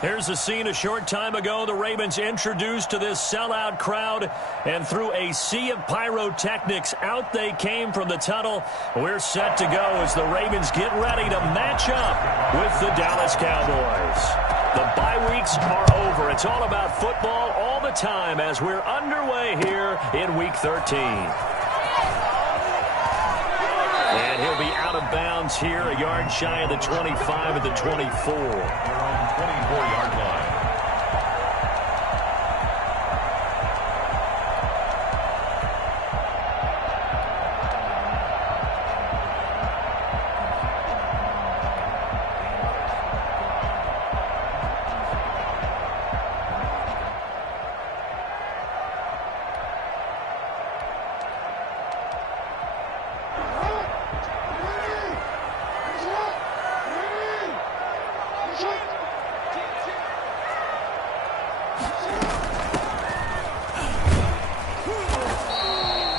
Here's the scene a short time ago. The Ravens introduced to this sellout crowd, and through a sea of pyrotechnics, out they came from the tunnel. We're set to go as the Ravens get ready to match up with the Dallas Cowboys. The bye weeks are over. It's all about football all the time as we're underway here in Week 13. And he'll be out of bounds here, a yard shy of the 25 at the 24. 24-yard line.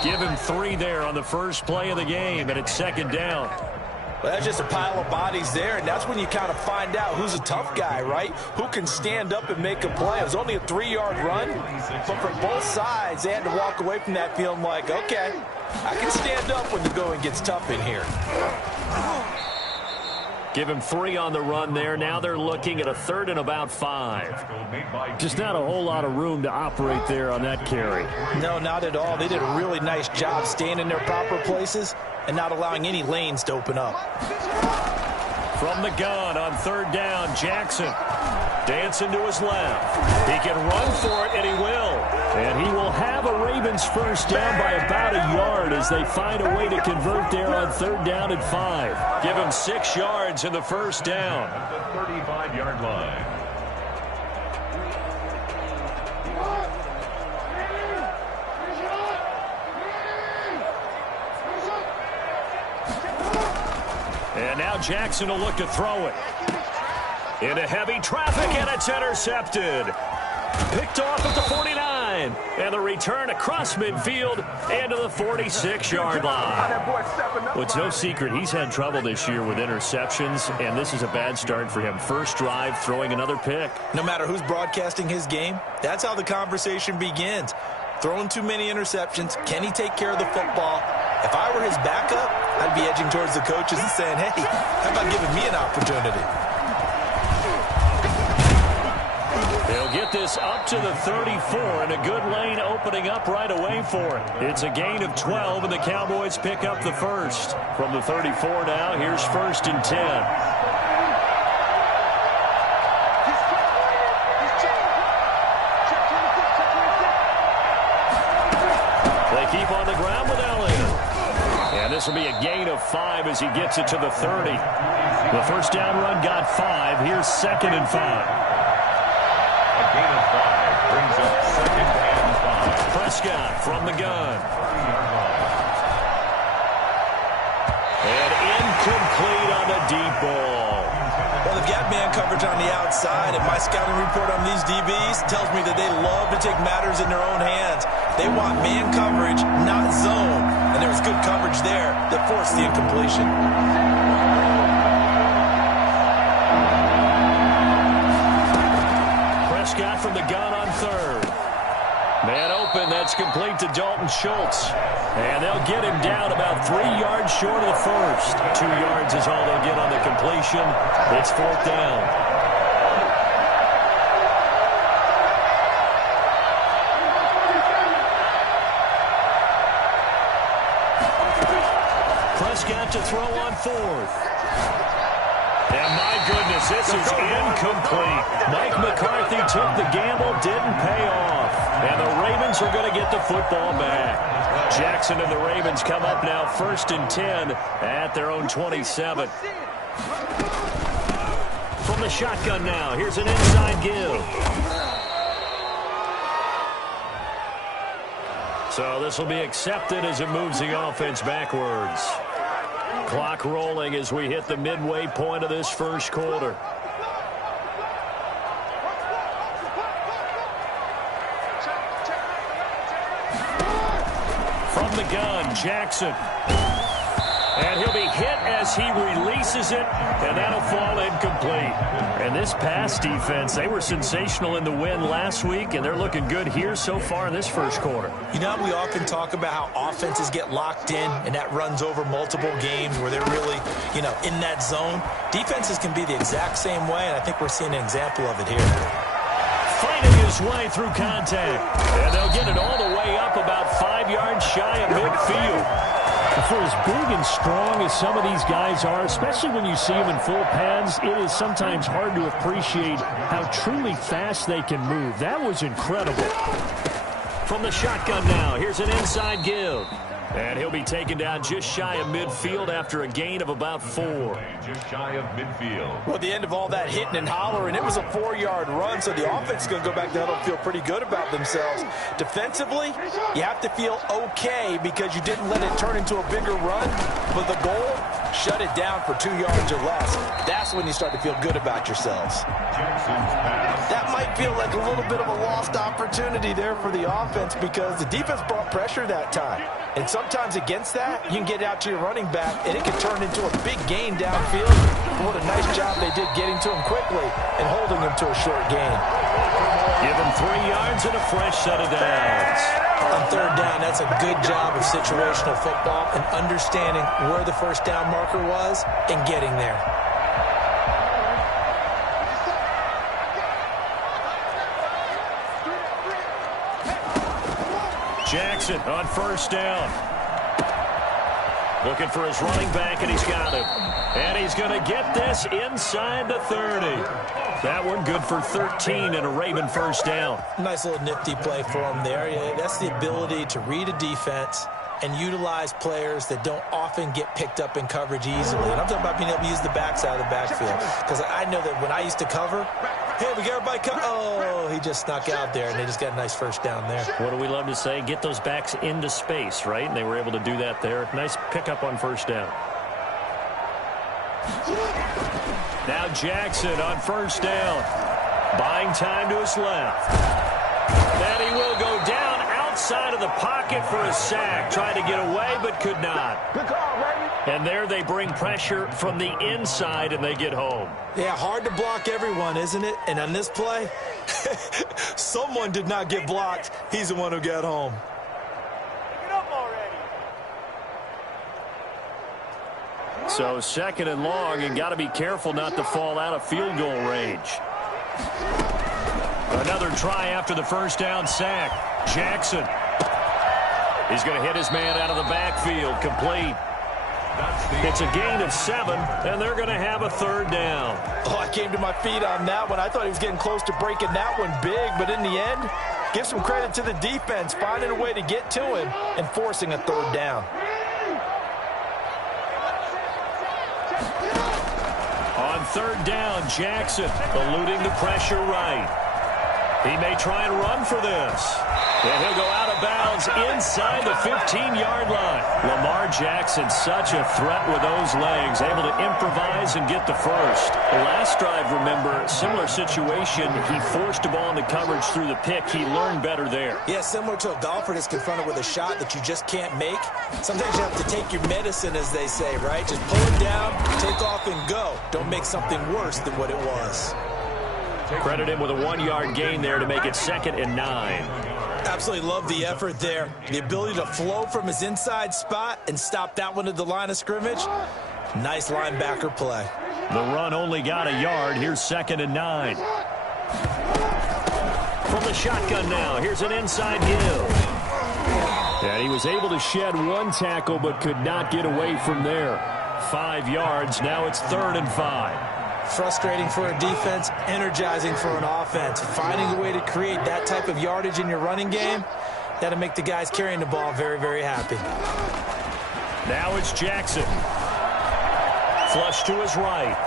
Give him 3 there on the first play of the game, and it's second down. Well, that's just a pile of bodies there, and that's when you kind of find out who's a tough guy, right? Who can stand up and make a play. It was only a 3-yard run, but from both sides, they had to walk away from that feeling like, okay, I can stand up when the going gets tough in here. Give him 3 on the run there. Now they're looking at a 3rd and about 5. Just not a whole lot of room to operate there on that carry. No, not at all. They did a really nice job staying in their proper places and not allowing any lanes to open up. From the gun on 3rd down, Jackson dancing to his left. He can run for it, and he will. And he will have a Ravens first down by about a yard as they find a way to convert there on 3rd down and 5. Give him 6 yards in the first down. At the 35-yard line. And now Jackson will look to throw it. Into heavy traffic, and it's intercepted. Picked off at the 49. And the return across midfield into the 46-yard line. Well, it's no secret he's had trouble this year with interceptions, and this is a bad start for him. First drive, throwing another pick. No matter who's broadcasting his game, that's how the conversation begins. Throwing too many interceptions. Can he take care of the football? If I were his backup, I'd be edging towards the coaches and saying, hey, how about giving me an opportunity? They'll get this up to the 34, and a good lane opening up right away for it. It's a gain of 12, and the Cowboys pick up the first. From the 34 now, here's 1st and 10. Keep on the ground with Elliott. And this will be a gain of 5 as he gets it to the 30. The first down run got 5. Here's 2nd and 5. A gain of 5 brings up 2nd and 5. Prescott from the gun. And incomplete on the deep ball. Well, they've got man coverage on the outside, and my scouting report on these DBs tells me that they love to take matters in their own hands. They want man coverage, not zone. And there was good coverage there that forced the incompletion. Prescott from the gun on 3rd. Man open, that's complete to Dalton Schultz. And they'll get him down about 3 yards short of the first. 2 yards is all they'll get on the completion. It's 4th down. Prescott to throw on 4th. And my goodness, this is incomplete. Mike McCarthy took the gamble, didn't pay off. And the Ravens are going to get the football back. Jackson and the Ravens come up now 1st and 10 at their own 27. From the shotgun now, here's an inside give. So this will be accepted as it moves the offense backwards. Clock rolling as we hit the midway point of this first quarter. From the gun, Jackson. And he'll be hit as he releases it, and that'll fall incomplete. And this pass defense, they were sensational in the win last week, and they're looking good here so far in this first quarter. You know, we often talk about how offenses get locked in, and that runs over multiple games where they're really, in that zone. Defenses can be the exact same way, and I think we're seeing an example of it here. Fighting his way through contact, and they'll get it all the way up about 5 yards shy of midfield. For as big and strong as some of these guys are, especially when you see them in full pads, it is sometimes hard to appreciate how truly fast they can move. That was incredible. From the shotgun now, here's an inside give. And he'll be taken down just shy of midfield after a gain of about 4. Just shy of midfield. Well, at the end of all that hitting and hollering, it was a 4-yard run, so the offense is going to go back down and feel pretty good about themselves. Defensively, you have to feel okay because you didn't let it turn into a bigger run, but the goal, shut it down for 2 yards or less. That's when you start to feel good about yourselves. Jackson's pass. That might feel like a little bit of a lost opportunity there for the offense because the defense brought pressure that time. And sometimes against that, you can get out to your running back, and it can turn into a big gain downfield. What a nice job they did getting to him quickly and holding him to a short gain. Give him 3 yards and a fresh set of downs. On third down, that's a good job of situational football and understanding where the first down marker was and getting there. Jackson on first down. Looking for his running back, and he's got him. And he's going to get this inside the 30. That one good for 13 and a Raven first down. Nice little nifty play for him there. Yeah, that's the ability to read a defense and utilize players that don't often get picked up in coverage easily. And I'm talking about being able to use the backside of the backfield. Because I know that when I used to cover, hey, we got everybody cover. Oh, he just snuck out there, and they just got a nice first down there. What do we love to say? Get those backs into space, right? And they were able to do that there. Nice pickup on first down. Now Jackson on first down. Buying time to his left. And he will go down outside of the pocket for a sack. Tried to get away, but could not. And there they bring pressure from the inside, and they get home. Yeah, hard to block everyone, isn't it? And on this play, someone did not get blocked. He's the one who got home. So second and long, and got to be careful not to fall out of field goal range. Another try after the first down sack. Jackson. He's going to hit his man out of the backfield. Complete. It's a gain of 7, and they're going to have a third down. Oh, I came to my feet on that one. I thought he was getting close to breaking that one big, but in the end, give some credit to the defense, finding a way to get to him and forcing a third down. On third down, Jackson eluding the pressure right. He may try and run for this. And he'll go out of bounds inside the 15-yard line. Lamar Jackson, such a threat with those legs, able to improvise and get the first. The last drive, remember, similar situation. He forced a ball into coverage through the pick. He learned better there. Yeah, similar to a golfer that's confronted with a shot that you just can't make. Sometimes you have to take your medicine, as they say, right? Just pull it down, take off, and go. Don't make something worse than what it was. Credit him with a 1-yard gain there to make it 2nd and 9. Absolutely love the effort there. The ability to flow from his inside spot and stop that one at the line of scrimmage. Nice linebacker play. The run only got a yard. Here's 2nd and 9. From the shotgun now, here's an inside give. And he was able to shed one tackle but could not get away from there. 5 yards. Now it's 3rd and 5. Frustrating for a defense, energizing for an offense. Finding a way to create that type of yardage in your running game, that'll make the guys carrying the ball very, very happy. Now it's Jackson. Flush to his right.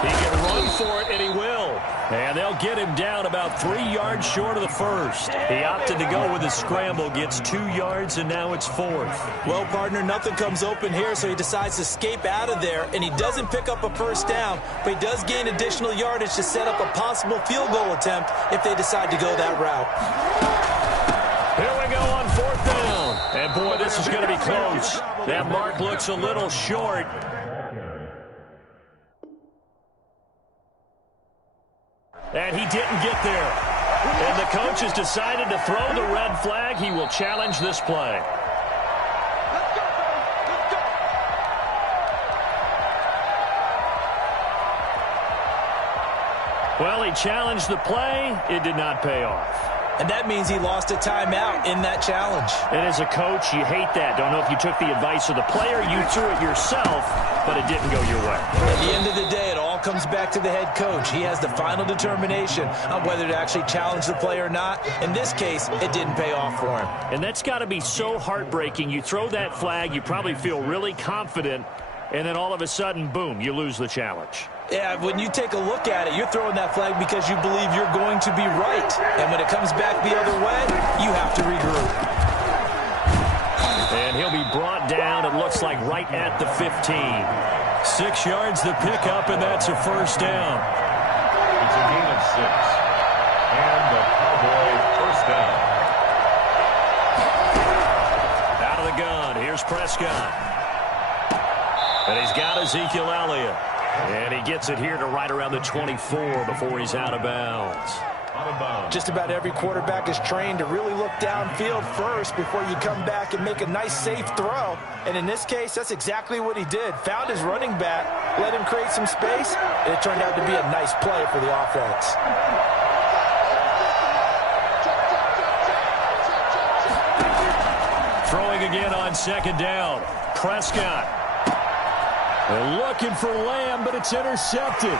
He can run for it, and he will. And they'll get him down about 3 yards short of the first. He opted to go with a scramble, gets 2 yards, and now it's 4th. Well, partner, nothing comes open here, so he decides to escape out of there, and he doesn't pick up a first down, but he does gain additional yardage to set up a possible field goal attempt if they decide to go that route. Here we go on 4th down. And, boy, this is going to be close. That mark looks a little short. And he didn't get there. And the coach has decided to throw the red flag. He will challenge this play. Well, he challenged the play. It did not pay off. And that means he lost a timeout in that challenge. And as a coach, you hate that. Don't know if you took the advice of the player, you threw it yourself, but it didn't go your way. At the end of the day, it all comes back to the head coach. He has the final determination on whether to actually challenge the play or not. In this case, it didn't pay off for him. And that's got to be so heartbreaking. You throw that flag, you probably feel really confident, and then all of a sudden, boom, you lose the challenge. Yeah, when you take a look at it, you're throwing that flag because you believe you're going to be right. And when it comes back the other way, you have to regroup. And he'll be brought down, it looks like, right at the 15. 6 yards the pickup, and that's a first down. It's a gain of 6. And the Cowboy first down. Out of the gun, here's Prescott. And he's got Ezekiel Elliott. And he gets it here to right around the 24 before he's out of bounds. Just about every quarterback is trained to really look downfield first before you come back and make a nice, safe throw. And in this case, that's exactly what he did. Found his running back, let him create some space, and it turned out to be a nice play for the offense. Throwing again on second down. Prescott. They're looking for Lamb, but it's intercepted.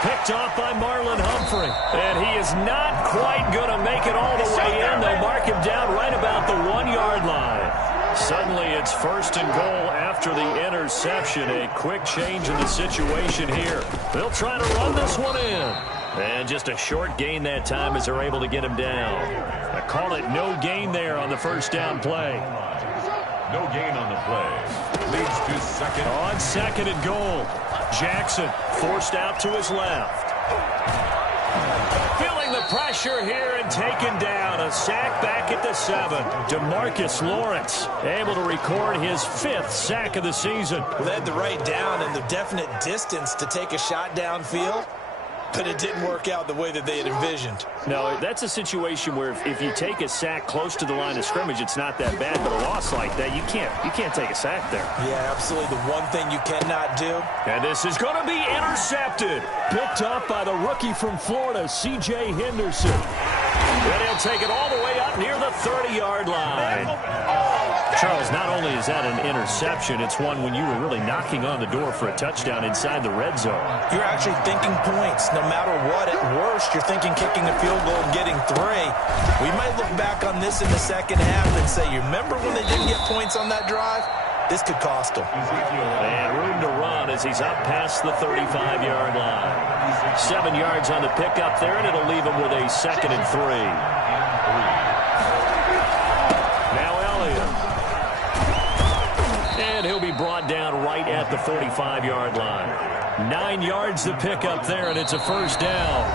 Picked off by Marlon Humphrey. And he is not quite going to make it all the way in. They'll mark him down right about the 1-yard line. Suddenly it's first and goal after the interception. A quick change in the situation here. They'll try to run this one in. And just a short gain that time as they're able to get him down. I call it no gain there on the first down play. No gain on the play. Leads to second. On second and goal. Jackson forced out to his left. Feeling the pressure here and taken down. A sack back at the 7. DeMarcus Lawrence able to record his 5th sack of the season. Led the right down and the definite distance to take a shot downfield. But it didn't work out the way that they had envisioned. No, that's a situation where if you take a sack close to the line of scrimmage, it's not that bad. But a loss like that, you can't take a sack there. Yeah, absolutely. The one thing you cannot do. And this is going to be intercepted. Picked up by the rookie from Florida, C.J. Henderson. And he'll take it all the way up near the 30-yard line. Charles, not only is that an interception, it's one when you were really knocking on the door for a touchdown inside the red zone. You're actually thinking points. No matter what, at worst, you're thinking kicking a field goal and getting 3. We might look back on this in the second half and say, you remember when they didn't get points on that drive? This could cost them. And room to run as he's up past the 35-yard line. 7 yards on the pickup there, and it'll leave him with a 2nd and 3. Now Elliott. And he'll be brought down right at the 45-yard line. 9 yards to pick up there, and it's a first down.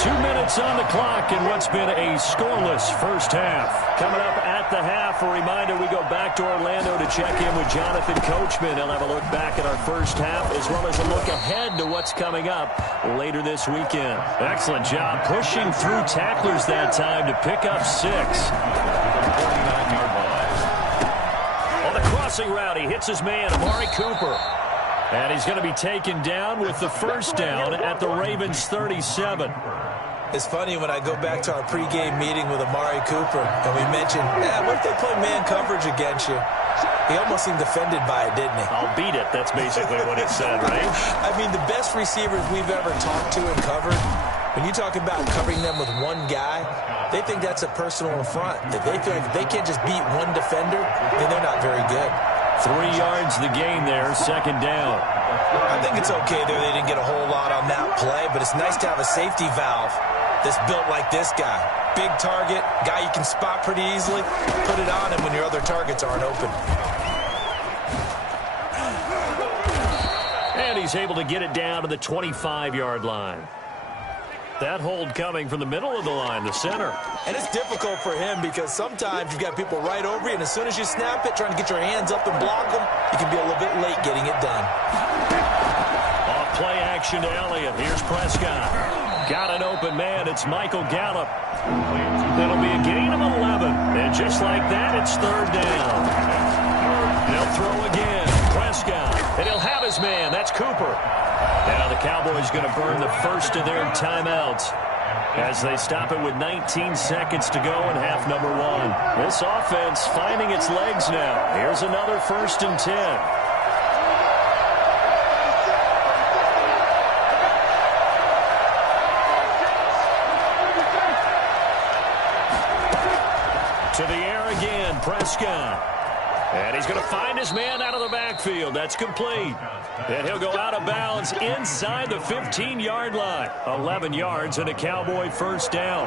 2 minutes on the clock in what's been a scoreless first half. Coming up at the half, a reminder, we go back to Orlando to check in with Jonathan Coachman. He'll have a look back at our first half as well as a look ahead to what's coming up later this weekend. Excellent job pushing through tacklers that time to pick up 6. 49-yard line. On the crossing route, he hits his man, Amari Cooper. And he's going to be taken down with the first down at the Ravens 37. It's funny when I go back to our pregame meeting with Amari Cooper and we mentioned, what if they play man coverage against you? He almost seemed offended by it, didn't he? I'll beat it. That's basically what it said, right? I mean, the best receivers we've ever talked to and covered, when you talk about covering them with one guy, they think that's a personal affront. If they feel like they can't just beat one defender, then they're not very good. 3 yards the gain there, second down. I think it's okay there. They didn't get a whole lot on that play, but it's nice to have a safety valve that's built like this guy. Big target, guy you can spot pretty easily. Put it on him when your other targets aren't open. And he's able to get it down to the 25-yard line. That hold coming from the middle of the line, the center. And it's difficult for him because sometimes you've got people right over you, and as soon as you snap it, trying to get your hands up and block them, you can be a little bit late getting it done. Off play action to Elliott. Here's Prescott. Got an open man. It's Michael Gallup. That'll be a gain of 11. And just like that, it's third down. They'll throw again. Prescott. And he'll have his man. That's Cooper. Now the Cowboys going to burn the first of their timeouts as they stop it with 19 seconds to go in half number one. This offense finding its legs now. Here's another 1st and 10. To the air again, Prescott. And he's going to find his man out of the backfield. That's complete. And he'll go out of bounds inside the 15-yard line. 11 yards and a Cowboy first down.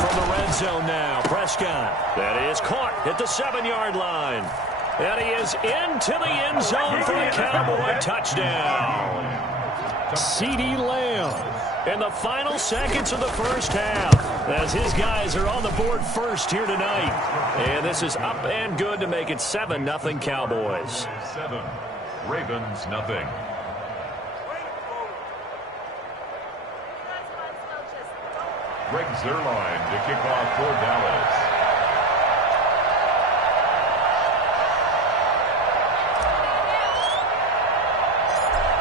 From the red zone now, Prescott. That is caught at the 7-yard line. And he is into the end zone for a Cowboy touchdown. CeeDee Lamb in the final seconds of the first half, as his guys are on the board first here tonight. And this is up and good to make it 7-0 Cowboys. 7, Ravens nothing. Greg Zuerlein to kick off for Dallas.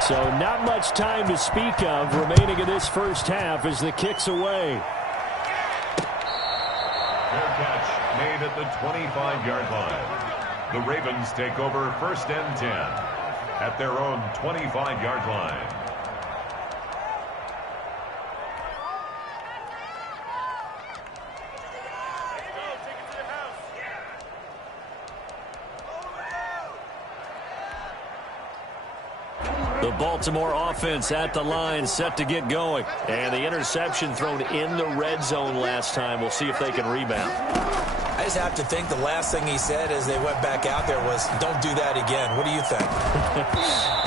So not much time to speak of remaining in this first half as the kick's away. Fair catch made at the 25-yard line. The Ravens take over 1st and 10 at their own 25-yard line. The Baltimore offense at the line, set to get going. And the interception thrown in the red zone last time. We'll see if they can rebound. I just have to think the last thing he said as they went back out there was, don't do that again. What do you think?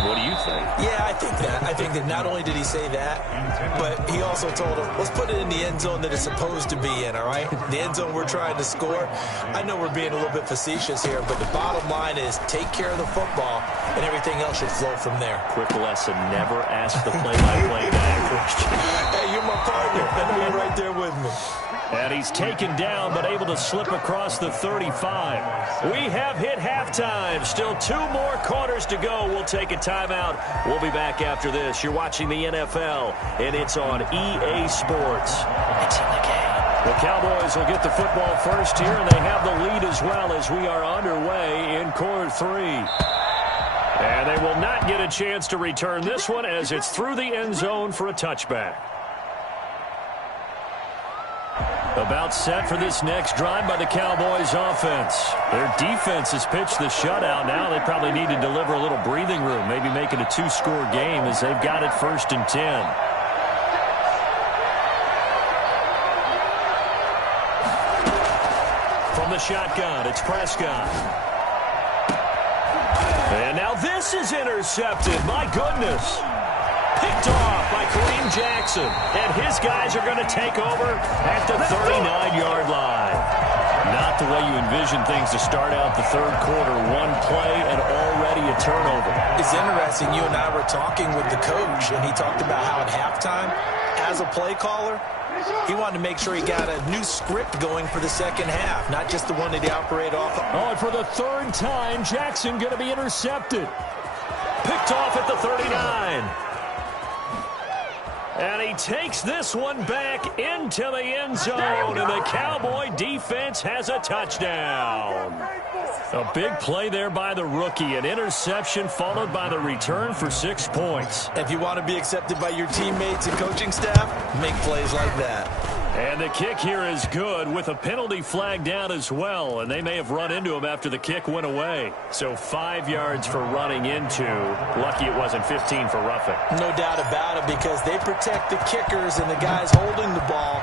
What do you think? Yeah, I think that. I think that not only did he say that, but he also told him, let's put it in the end zone that it's supposed to be in, all right? The end zone we're trying to score. I know we're being a little bit facetious here, but the bottom line is take care of the football, and everything else should flow from there. Quick lesson, never ask the play-by-play guy a question. Hey, you're my partner. I know you're right there with me. And he's taken down, but able to slip across the 35. We have hit halftime. Still 2 more quarters to go. We'll take a timeout. We'll be back after this. You're watching the NFL, and it's on EA Sports. It's in the game. The Cowboys will get the football first here, and they have the lead as well as we are underway in quarter 3. And they will not get a chance to return this one as it's through the end zone for a touchback. About set for this next drive by the Cowboys offense. Their defense has pitched the shutout. Now they probably need to deliver a little breathing room, maybe make it a 2-score game as they've got it 1st and 10. From the shotgun, it's Prescott. And now this is intercepted. My goodness. Picked off by Kareem Jackson. And his guys are going to take over at the 39-yard line. Not the way you envision things to start out the third quarter. One play and already a turnover. It's interesting. You and I were talking with the coach, and he talked about how at halftime, as a play caller, he wanted to make sure he got a new script going for the second half, not just the one that he operated off of. Oh, and for the 3rd time, Jackson going to be intercepted. Picked off at the 39. And he takes this one back into the end zone, and the Cowboy defense has a touchdown. A big play there by the rookie, an interception followed by the return for 6 points. If you want to be accepted by your teammates and coaching staff, make plays like that. And the kick here is good with a penalty flag down as well, and they may have run into him after the kick went away. So 5 yards for running into. Lucky it wasn't 15 for roughing. No doubt about it, because they protect the kickers and the guys holding the ball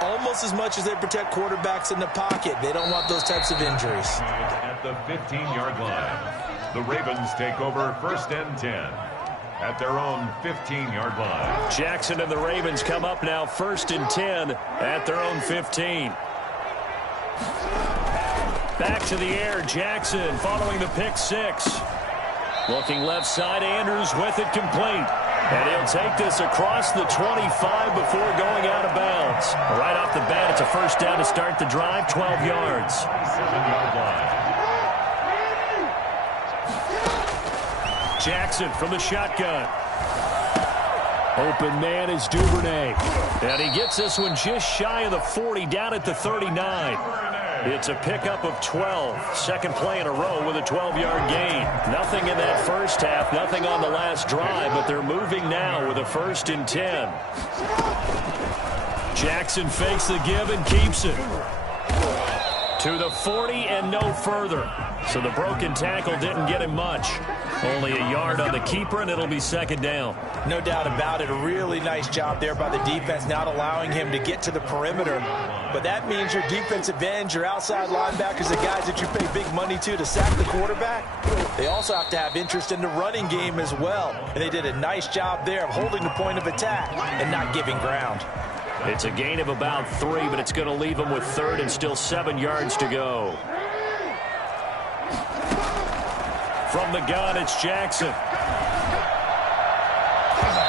almost as much as they protect quarterbacks in the pocket. They don't want those types of injuries. At the 15-yard line, the Ravens take over 1st and 10. At their own 15-yard line. Jackson and the Ravens come up now 1st and 10 at their own 15. Back to the air, Jackson following the pick 6. Looking left side, Andrews with it complete. And he'll take this across the 25 before going out of bounds. Right off the bat, it's a first down to start the drive, 12 yards. 7-yard line. Jackson from the shotgun. Open man is Duvernay. And he gets this one just shy of the 40, down at the 39. It's a pickup of 12. Second play in a row with a 12-yard gain. Nothing in that first half, nothing on the last drive, but they're moving now with a 1st and 10. Jackson fakes the give and keeps it. To the 40 and no further. So the broken tackle didn't get him much. Only a yard on the keeper, and it'll be 2nd down. No doubt about it. A really nice job there by the defense, not allowing him to get to the perimeter. But that means your defensive ends, your outside linebackers, the guys that you pay big money to sack the quarterback, they also have to have interest in the running game as well. And they did a nice job there of holding the point of attack and not giving ground. It's a gain of about 3, but it's going to leave them with 3rd and still 7 yards to go. From the gun, it's Jackson.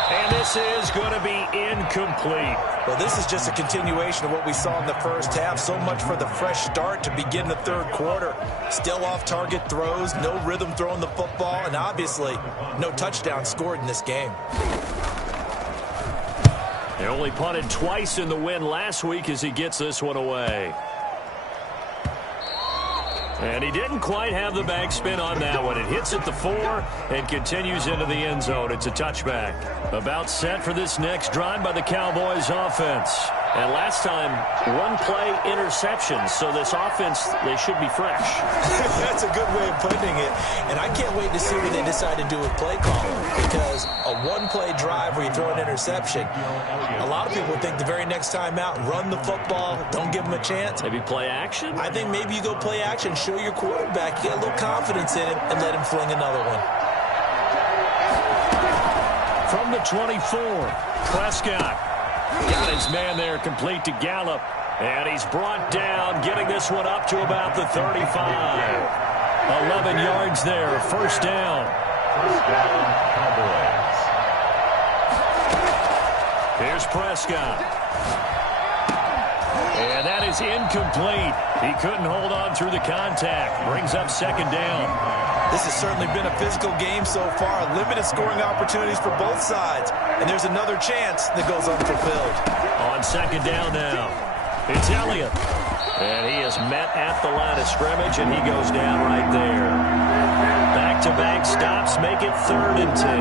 And this is going to be incomplete. Well, this is just a continuation of what we saw in the first half. So much for the fresh start to begin the 3rd quarter. Still off-target throws, no rhythm throwing the football, and obviously no touchdown scored in this game. They only punted twice in the win last week as he gets this one away. And he didn't quite have the backspin on that one. It hits at the 4 and continues into the end zone. It's a touchback. About set for this next drive by the Cowboys offense. And last time, 1-play interception. So this offense, they should be fresh. That's a good way of putting it. And I can't wait to see what they decide to do with play calling. Because a 1-play drive where you throw an interception, a lot of people think the very next time out, run the football, don't give them a chance. Maybe play action? I think maybe you go play action, show your quarterback, get a little confidence in him, and let him fling another one. From the 24, Prescott. Got his man there, complete to Gallup. And he's brought down, getting this one up to about the 35. 11 yards there, 1st down. 1st down, Cowboys. Here's Prescott. And that is incomplete. He couldn't hold on through the contact. Brings up 2nd down. This has certainly been a physical game so far. Limited scoring opportunities for both sides. And there's another chance that goes unfulfilled. On 2nd down now, it's Elliott. And he is met at the line of scrimmage, and he goes down right there. Back-to-back stops make it 3rd and 10.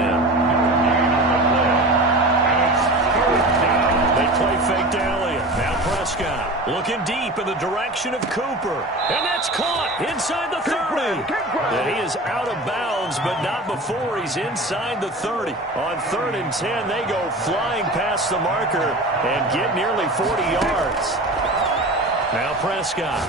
They play fake to Elliott. Now Prescott looking deep in the direction of Cooper. And that's caught inside the 30. And he is out of bounds, but not before he's inside the 30. On 3rd and 10, they go flying past the marker and get nearly 40 yards. Now Prescott.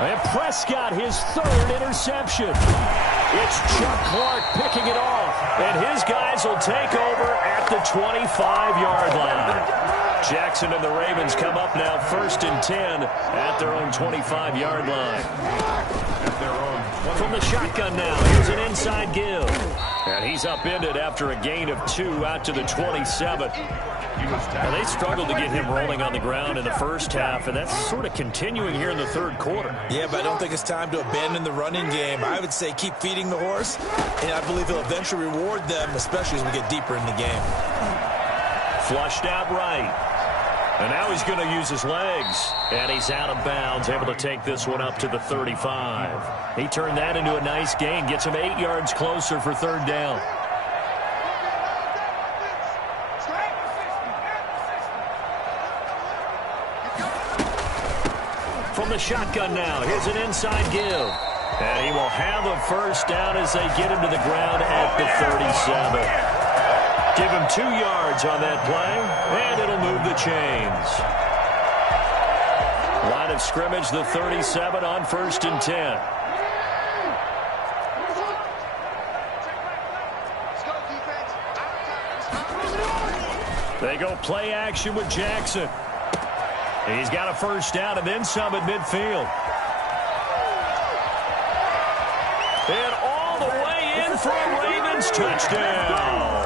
And Prescott, his 3rd interception. It's Chuck Clark picking it off. And his guys will take over at the 25-yard line. Jackson and the Ravens come up now 1st and 10 at their own 25-yard line. At their own From the shotgun now, here's an inside give. And he's upended after a gain of 2 out to the 27. And they struggled to get him rolling on the ground in the first half, and that's sort of continuing here in the 3rd quarter. Yeah, but I don't think it's time to abandon the running game. I would say keep feeding the horse, and I believe he'll eventually reward them, especially as we get deeper in the game. Flushed out right. And now he's going to use his legs. And he's out of bounds, able to take this one up to the 35. He turned that into a nice gain, gets him 8 yards closer for 3rd down. From the shotgun now, here's an inside give. And he will have a 1st down as they get him to the ground at the 37. Give him 2 yards on that play, and it'll move the chains. Line of scrimmage, the 37 on 1st and 10. They go play action with Jackson. He's got a 1st down and then some at midfield. And all the way in for touchdown.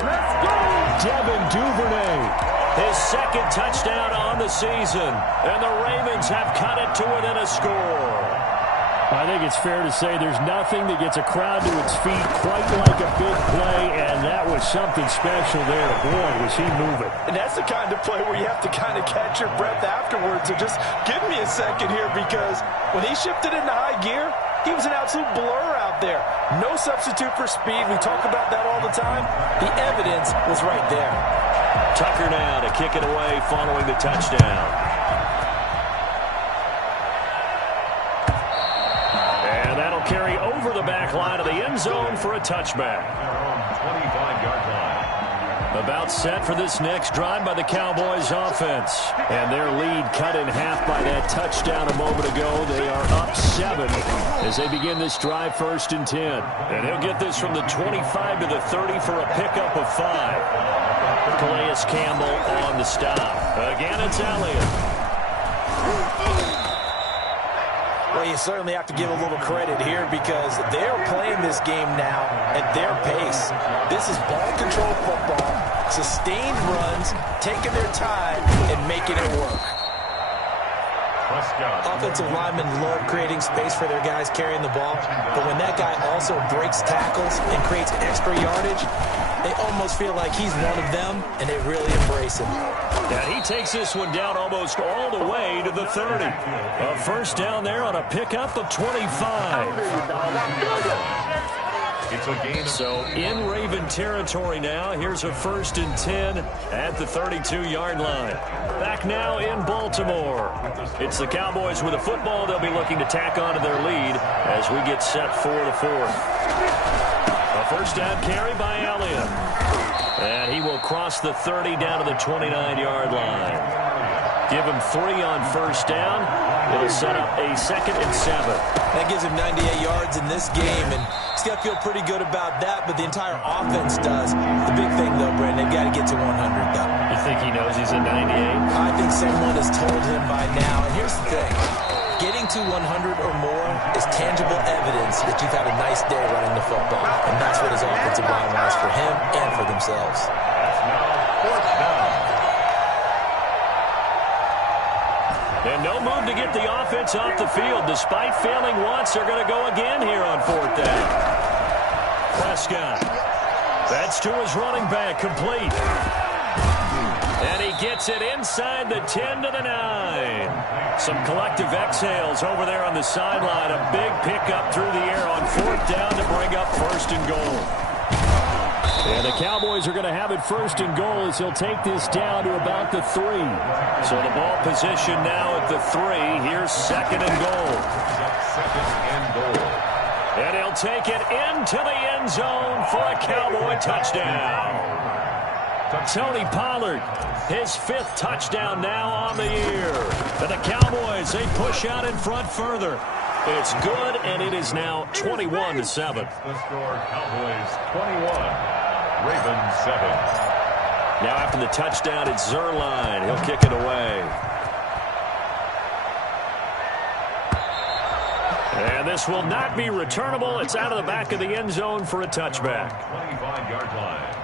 Devin Duvernay, his second touchdown on the season. And the Ravens have cut it to within a score. I think it's fair to say there's nothing that gets a crowd to its feet quite like a big play, and that was something special there. Boy, was he moving. And that's the kind of play where you have to kind of catch your breath afterwards. So just give me a second here, because when he shifted into high gear, he was an absolute blur out there. No substitute for speed. We talk about that all the time. The evidence was right there. Tucker now to kick it away following the touchdown. Carry over the back line of the end zone for a touchback. 25-yard line. About set for this next drive by the Cowboys offense. And their lead cut in half by that touchdown a moment ago. They are up 7 as they begin this drive 1st and 10. And he'll get this from the 25 to the 30 for a pickup of 5. Calais Campbell on the stop. Again, it's Elliott. Well, you certainly have to give a little credit here, because they're playing this game now at their pace. This is ball control football, sustained runs, taking their time and making it work. Offensive linemen love creating space for their guys carrying the ball, but when that guy also breaks tackles and creates extra yardage, they almost feel like he's one of them, and they really embrace him. And he takes this one down almost all the way to the 30. A first down there on a pickup of 25. It's a gain. So in Raven territory now. Here's a 1st and 10 at the 32-yard line. Back now in Baltimore. It's the Cowboys with a football. They'll be looking to tack onto their lead as we get set for the 4th. A first down carry by Elliott. And he will cross the 30 down to the 29-yard line. Give him 3 on first down. It'll set up a 2nd and 7. That gives him 98 yards in this game, and he's got to feel pretty good about that, but the entire offense does. The big thing, though, Brandon, they've got to get to 100, though. You think he knows he's at 98? I think someone has told him by now. And here's the thing. Getting to 100 or more is tangible evidence that you've had a nice day running the football. And that's what his offensive line wants for him and for themselves. That's now 4th down. And no move to get the offense off the field. Despite failing once, they're going to go again here on 4th down. Prescott. That's to his running back, complete. And he gets it inside the 10 to the 9. Some collective exhales over there on the sideline. A big pickup through the air on 4th down to bring up 1st and goal. And the Cowboys are going to have it 1st and goal as he'll take this down to about the 3. So the ball position now at the 3. Here's 2nd and goal. 2nd and goal. And he'll take it into the end zone for a Cowboy touchdown. Tony Pollard, his 5th touchdown now on the year. And the Cowboys, they push out in front further. It's good, and it is now 21-7. The score, Cowboys 21, Ravens 7. Now after the touchdown, it's Zuerlein. He'll kick it away. And this will not be returnable. It's out of the back of the end zone for a touchback. 25-yard line.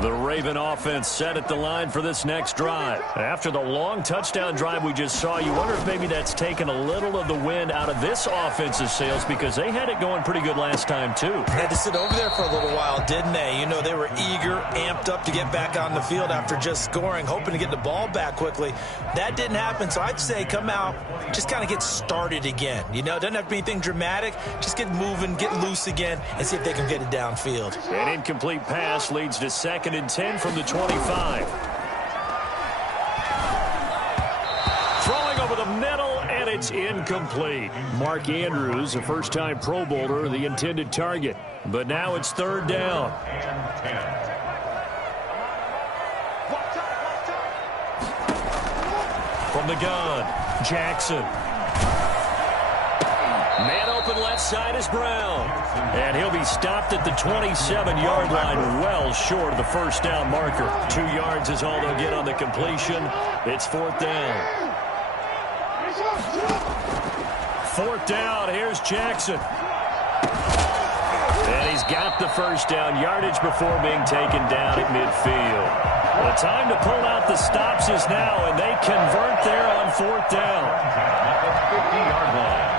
The Raven offense set at the line for this next drive. After the long touchdown drive we just saw, you wonder if maybe that's taken a little of the wind out of this offensive sails, because they had it going pretty good last time too. Had to sit over there for a little while, didn't they? You know, they were eager, amped up to get back on the field after just scoring, hoping to get the ball back quickly. That didn't happen, so I'd say come out, just kind of get started again. You know, it doesn't have to be anything dramatic. Just get moving, get loose again, and see if they can get it downfield. An incomplete pass leads to 2nd and 10 from the 25. Throwing over the middle, and it's incomplete. Mark Andrews, a first-time Pro Bowler, the intended target. But now it's 3rd down. And 10. From the gun, Jackson. Man open left side is Brown. And he'll be stopped at the 27-yard line, well short of the first down marker. 2 yards is all they'll get on the completion. It's 4th down. 4th down. Here's Jackson. And he's got the first down, yardage before being taken down at midfield. The time to pull out the stops is now, and they convert there on 4th down. At the 50-yard line.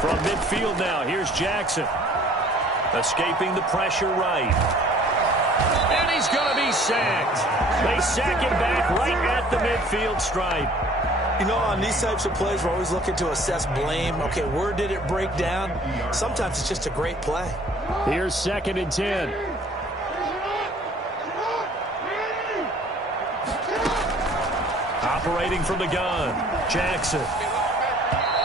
From midfield now, here's Jackson. Escaping the pressure right. And he's going to be sacked. They sack him back right at the midfield stripe. You know, on these types of plays, we're always looking to assess blame. Okay, where did it break down? Sometimes it's just a great play. Here's 2nd and 10. Operating from the gun, Jackson.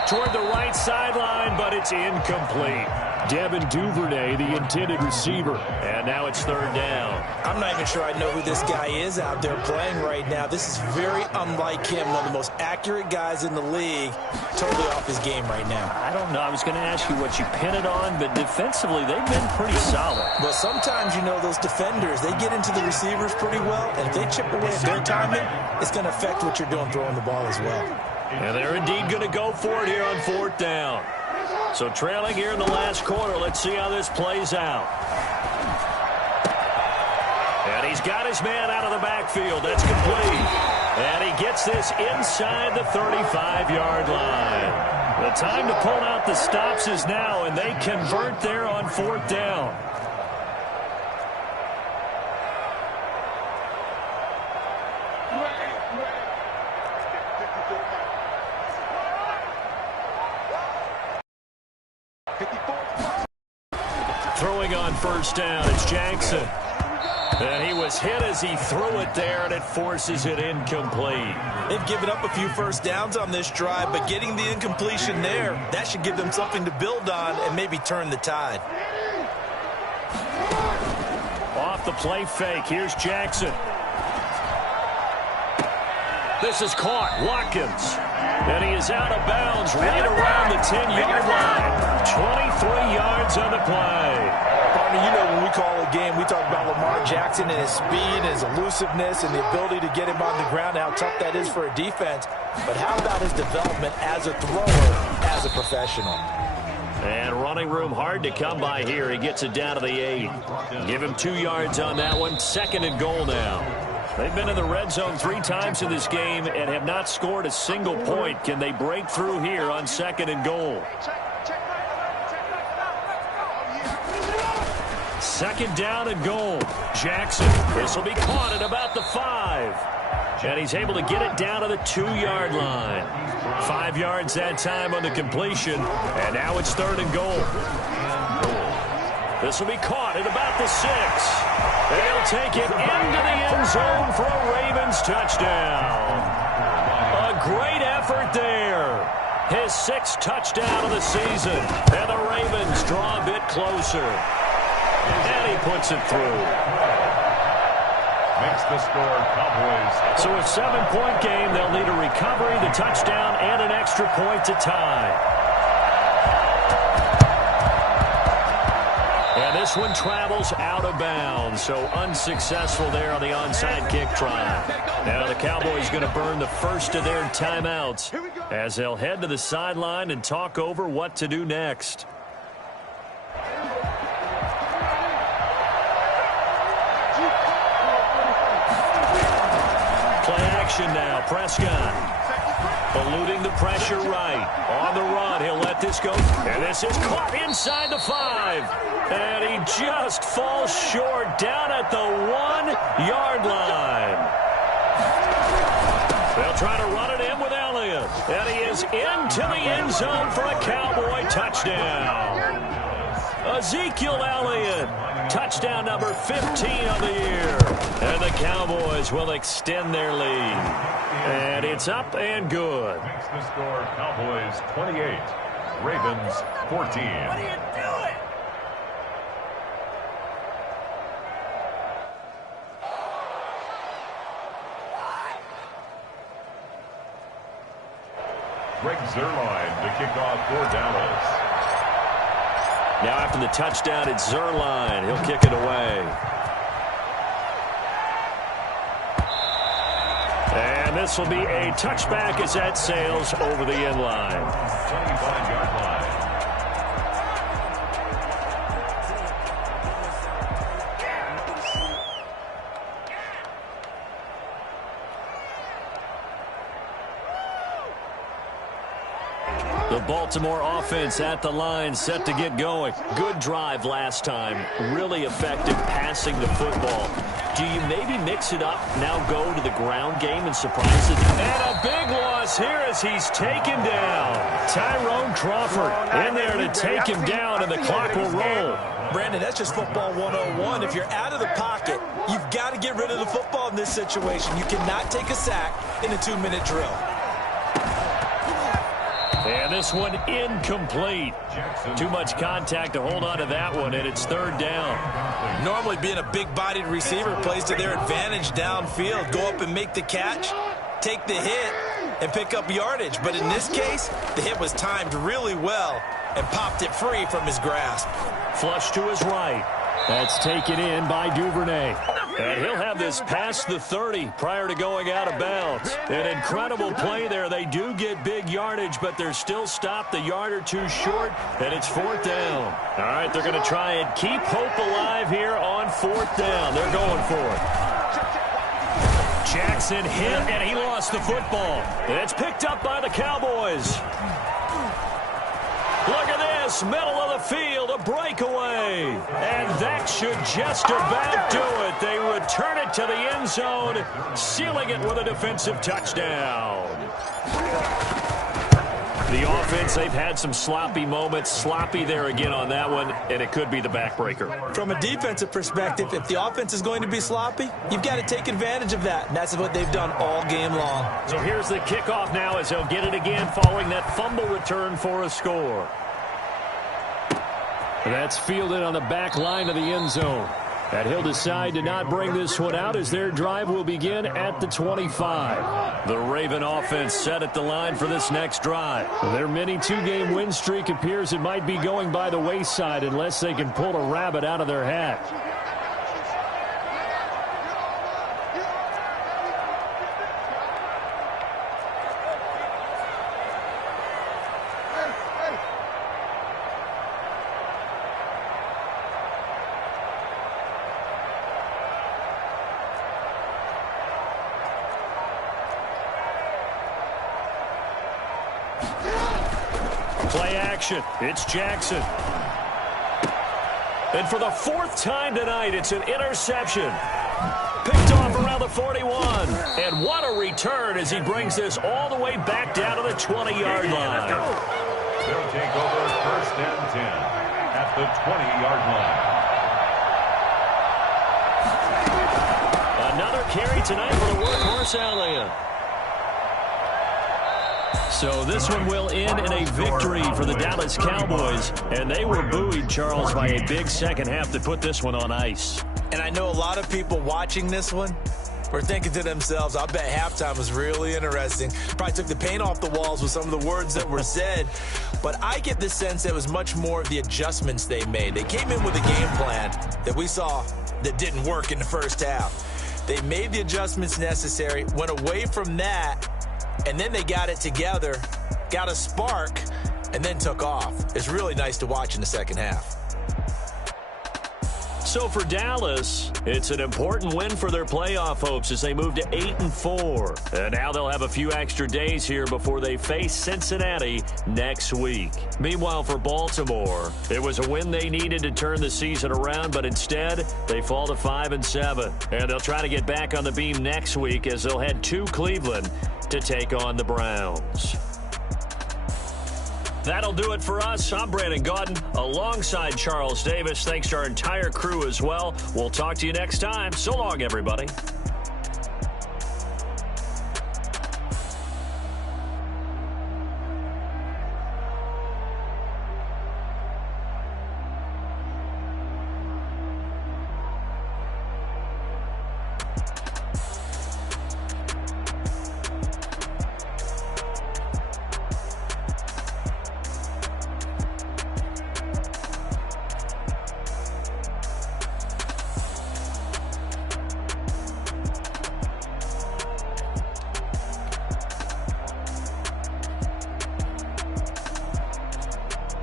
Toward the right sideline, but it's incomplete. Devin Duvernay, the intended receiver. And now it's 3rd down. I'm not even sure I know who this guy is out there playing right now. This is very unlike him, one of the most accurate guys in the league. Totally off his game right now. I don't know. I was going to ask you what you pin it on, but defensively, they've been pretty solid. Well, sometimes, you know, those defenders, they get into the receivers pretty well, and if they chip away at their timing, it's going to affect what you're doing throwing the ball as well. And they're indeed going to go for it here on 4th down. So trailing here in the last quarter. Let's see how this plays out. And he's got his man out of the backfield. That's complete. And he gets this inside the 35-yard line. The time to pull out the stops is now, and they convert there on 4th down. Throwing on 1st down, it's Jackson. And he was hit as he threw it there, and it forces it incomplete. They've given up a few first downs on this drive, but getting the incompletion there, that should give them something to build on and maybe turn the tide. Off the play fake, here's Jackson. This is caught, Watkins. And he is out of bounds right around the 10-yard line. 23 yards on the play. Partner, you know when we call a game, we talk about Lamar Jackson and his speed and his elusiveness and the ability to get him on the ground, how tough that is for a defense. But how about his development as a thrower, as a professional? And running room hard to come by here. He gets it down to the 8. Give him 2 yards on that one. 2nd and goal now. They've been in the red zone 3 times in this game and have not scored a single point. Can they break through here on 2nd and goal? 2nd down and goal. Jackson. This will be caught at about the 5. And he's able to get it down to the 2-yard line. 5 yards that time on the completion. And now it's 3rd and goal. This will be caught at about the 6. They'll take it into the end zone for a Ravens touchdown. A great effort there. His 6th touchdown of the season. And the Ravens draw a bit closer. And he puts it through. Makes the score Cowboys. So a 7-point game, they'll need a recovery, the touchdown, and an extra point to tie. And this one travels out of bounds, so unsuccessful there on the onside kick try. Now the Cowboys going to burn the first of their timeouts as they'll head to the sideline and talk over what to do next. Play action now, Prescott. Eluding the pressure right. On the run, he'll let this go. And this is caught inside the 5. And he just falls short down at the 1-yard line. They'll try to run it in with Elliott. And he is into the end zone for a Cowboy touchdown. Ezekiel Elliott. Touchdown number 15 of the year. And the Cowboys will extend their lead. And it's up and good. Makes the score Cowboys 28, Ravens 14. What are you doing? Greg Zuerlein to kick off for Dallas. Now after the touchdown, it's Zuerlein. He'll kick it away. And this will be a touchback as that sails over the end line. 25-yard line. The Baltimore offense at the line, set to get going. Good drive last time. Really effective passing the football. Do you maybe mix it up, now go to the ground game and surprise it? And a big loss here as he's taken down. Tyrone Crawford in there to take him down, and the clock will roll. Brandon, that's just football 101. If you're out of the pocket, you've got to get rid of the football in this situation. You cannot take a sack in a 2-minute drill. And this one incomplete. Too much contact to hold on to that one, and it's third down. Normally being a big-bodied receiver plays to their advantage downfield. Go up and make the catch, take the hit, and pick up yardage. But in this case, the hit was timed really well and popped it free from his grasp. Flush to his right. That's taken in by Duvernay. And he'll have this past the 30 prior to going out of bounds. An incredible play there. They do get big yardage, but they're still stopped a yard or two short, and it's fourth down. All right, they're going to try and keep hope alive here on fourth down. They're going for it. Jackson hit, and he lost the football. And it's picked up by the Cowboys. Look at this, middle of the field, a breakaway. And that should just about do it. They return it to the end zone, sealing it with a defensive touchdown. The offense, they've had some sloppy moments. Sloppy there again on that one, and it could be the backbreaker. From a defensive perspective, if the offense is going to be sloppy, you've got to take advantage of that, and that's what they've done all game long. So here's the kickoff now as they'll get it again following that fumble return for a score. That's fielded on the back line of the end zone. And he'll decide to not bring this one out as their drive will begin at the 25. The Raven offense set at the line for this next drive. Their mini two-game win streak appears it might be going by the wayside unless they can pull a rabbit out of their hat. Play action. It's Jackson. And for the fourth time tonight, it's an interception. Picked off around the 41. And what a return as he brings this all the way back down to the 20-yard line. They'll take over first and 10 at the 20-yard line. Another carry tonight for the workhorse Elliott. So this one will end in a victory for the Dallas Cowboys. And they were buoyed, Charles, by a big second half to put this one on ice. And I know a lot of people watching this one were thinking to themselves, I bet halftime was really interesting. Probably took the paint off the walls with some of the words that were said. But I get the sense that it was much more of the adjustments they made. They came in with a game plan that we saw that didn't work in the first half. They made the adjustments necessary, went away from that, and then they got it together, got a spark, and then took off. It's really nice to watch in the second half. So for Dallas, it's an important win for their playoff hopes as they move to 8-4. And now they'll have a few extra days here before they face Cincinnati next week. Meanwhile, for Baltimore, it was a win they needed to turn the season around, but instead they fall to 5-7. And they'll try to get back on the beam next week as they'll head to Cleveland to take on the Browns. That'll do it for us. I'm Brandon Gaudin alongside Charles Davis. Thanks to our entire crew as well. We'll talk to you next time. So long, everybody.